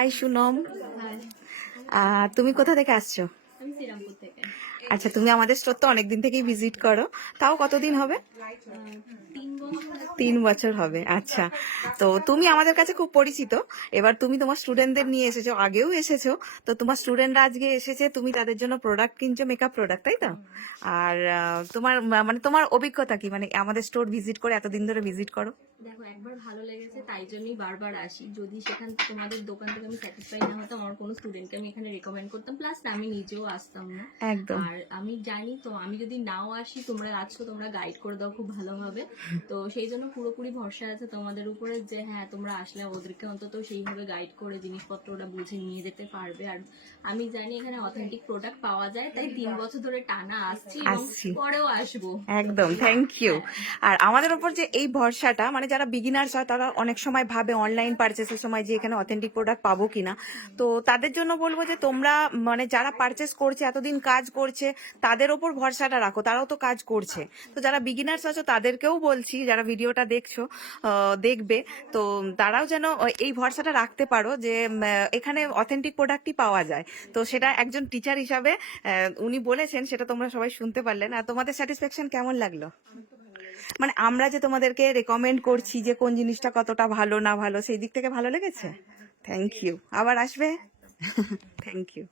High Sunam, তুমি কোথা থেকে আসছো? আমি শ্রীরামপুর থেকে। আচ্ছা, তুমি আমাদের স্টোর তো অনেকদিন থেকেই ভিজিট করো, তাও কতদিন হবে? 3 বছর। 3 বছর হবে। আচ্ছা, তো তুমি আমাদের কাছে খুব পরিচিত। এবার তুমি তোমার স্টুডেন্টদের নিয়ে এসেছো, আগেও এসেছো, তো তোমার স্টুডেন্টরা আজকে এসেছে, তুমি তাদের জন্য প্রোডাক্ট কিনছো, মেকআপ প্রোডাক্ট, তাই তো? আর তোমার মানে তোমার অভিজ্ঞতা কি, মানে আমাদের স্টোর ভিজিট করে এতদিন ধরে ভিজিট করো? দেখো, একবার ভালো লেগেছে তাই জন্যই বারবার আসি। যদি সেখান তোমাদের দোকান থেকে আমি স্যাটিসফাই না হতাম, আমার কোনো স্টুডেন্টকে আমি এখানে রেকমেন্ড করতাম, প্লাস আমি নিজেও আসতাম না। একদম। আর আমি জানি তো, আমি যদি নাও আসি, তোমরা আছো, তোমরা গাইড করে দাও খুব ভালোভাবে। তো সেই জন্য পুরোপুরি ভরসা আছে তোমাদের উপরে যে হ্যাঁ, তোমরা আসলে ওদেরকে অন্তত সেইভাবে গাইড করে জিনিসপত্র ওরা বুঝে নিয়ে যেতে পারবে। আর আমি জানি এখানে অথেন্টিক প্রোডাক্ট পাওয়া যায়, তাই 3 বছর ধরে টানা আসছি এবং পরেও আসবো। একদম, থ্যাংক ইউ। আর আমাদের উপর যে এই ভরসাটা, মানে যারা বিগিনার্স হয় তারা অনেক সময় ভাবে অনলাইন পারচেসের সময় যে এখানে অথেন্টিক প্রোডাক্ট পাবো কিনা, তো তাদের জন্য বলবো যে তোমরা মানে যারা পারচেস করছে, এতদিন কাজ করছে, তাদের ওপর ভরসাটা রাখো, তারাও তো কাজ করছে। তো যারা বিগিনার্স আছো তাদেরকেও বলছি, যারা ভিডিওটা দেখছো দেখবে, তো তারাও যেন এই ভরসাটা রাখতে পারো যে এখানে অথেন্টিক প্রোডাক্টই পাওয়া যায়। তো সেটা একজন টিচার হিসাবে উনি বলেছেন, সেটা তোমরা সবাই শুনতে পারলেন। আর তোমাদের স্যাটিসফ্যাকশন কেমন লাগলো? মানে আমরা যে তোমাদেরকে রেকমেন্ড করছি যে কোন জিনিসটা কতটা ভালো না ভালো, সেই দিক থেকে ভালো লেগেছে? Thank you. আবার আসবে? Thank you.